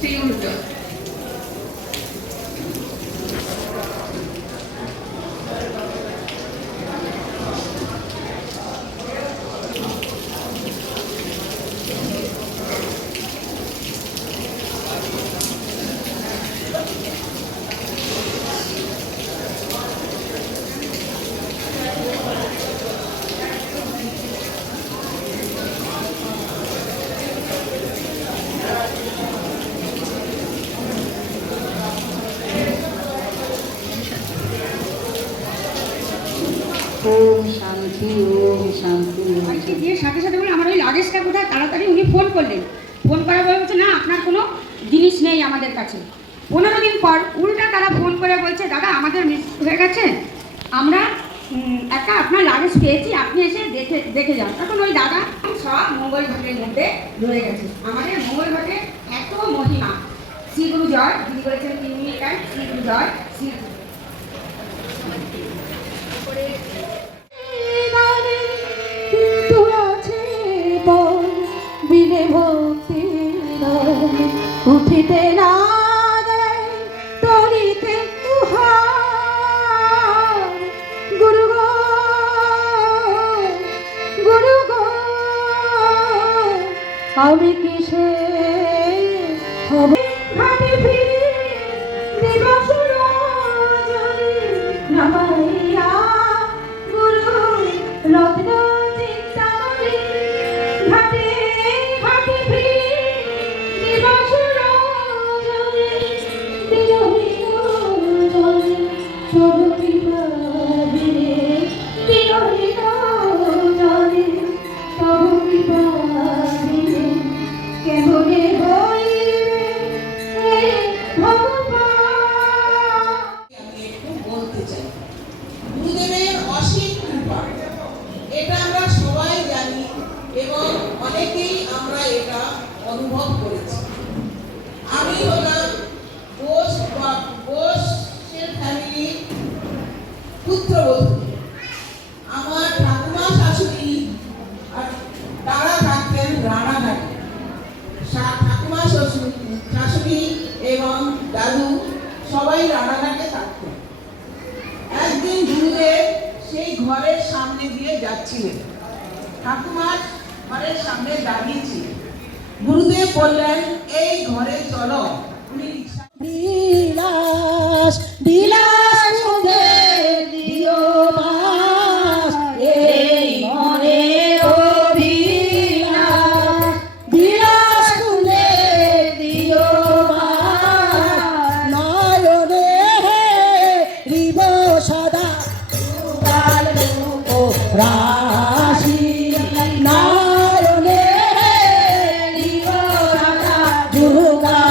seu you. কোথায় তাড়াতাড়ি উনি ফোন করলেন। ফোন পরে বলছে, না, আপনার কোনো জিনিস নেই আমাদের কাছে। পনেরো দিন পর উল্টা তারা ফোন করে বলছে, দাদা, আমাদের মিস হয়ে গেছে। আমরা একটা আপনার লাগেজ পেয়েছি, আপনি এসে দেখে দেখে যান। তখন ওই দাদা সব মঙ্গল ঘাটের মধ্যে রয়ে গেছে। আমাদের মঙ্গল ঘাটে এত মহিমা। শ্রী গুরু জয়, দিদি বলেছেন তিন মিনিট শ্রী গুরু জয় শ্রী উঠিতে না তরিতে গুরু গো গুরু গো আমি কিসে 不管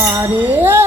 Hare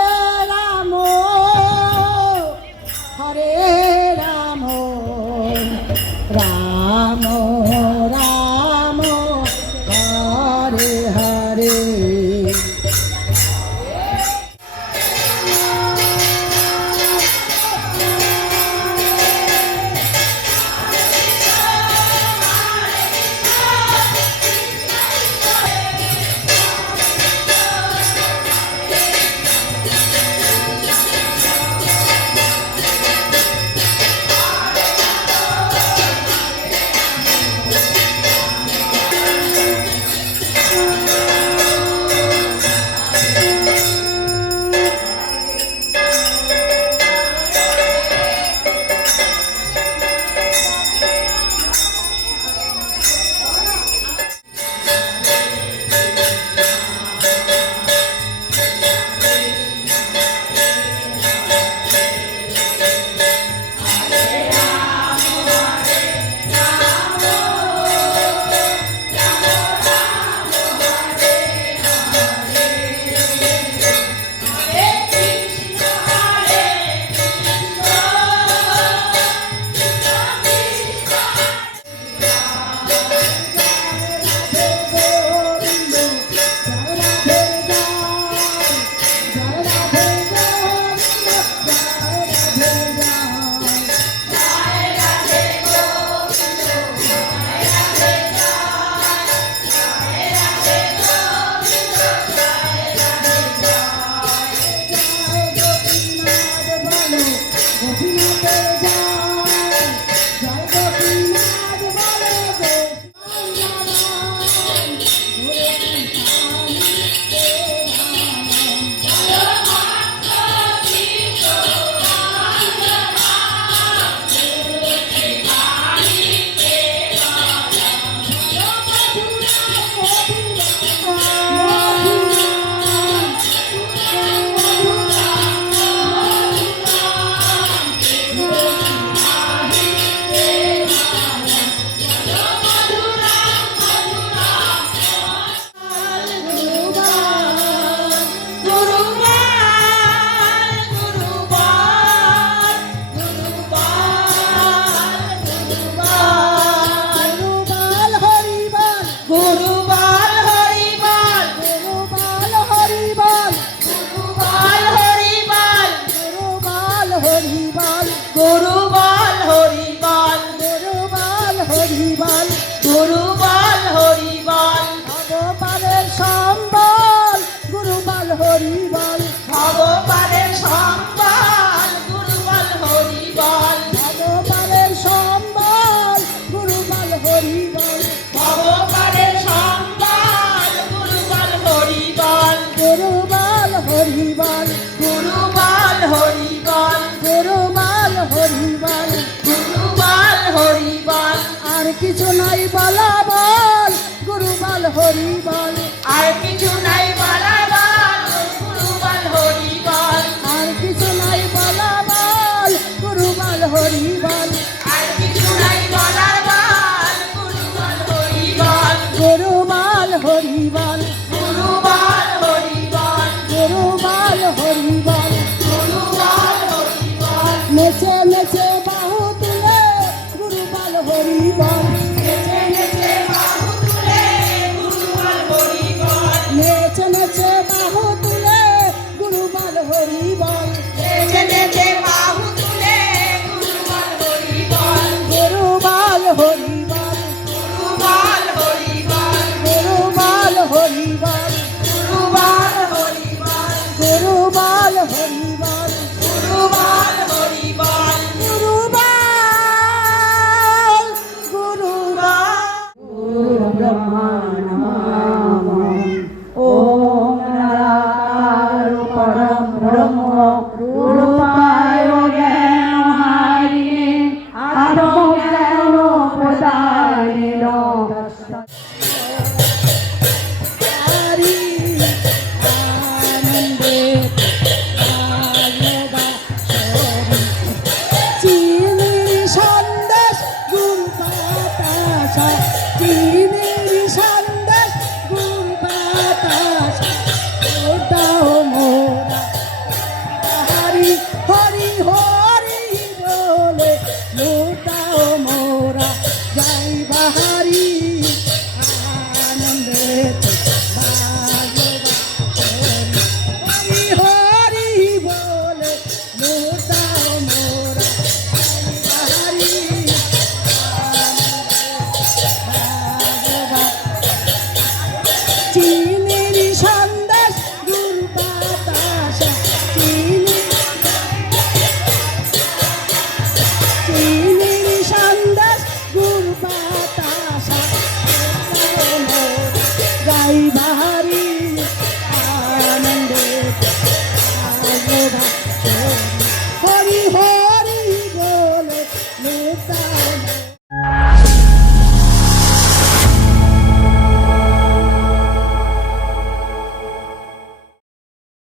হরিবল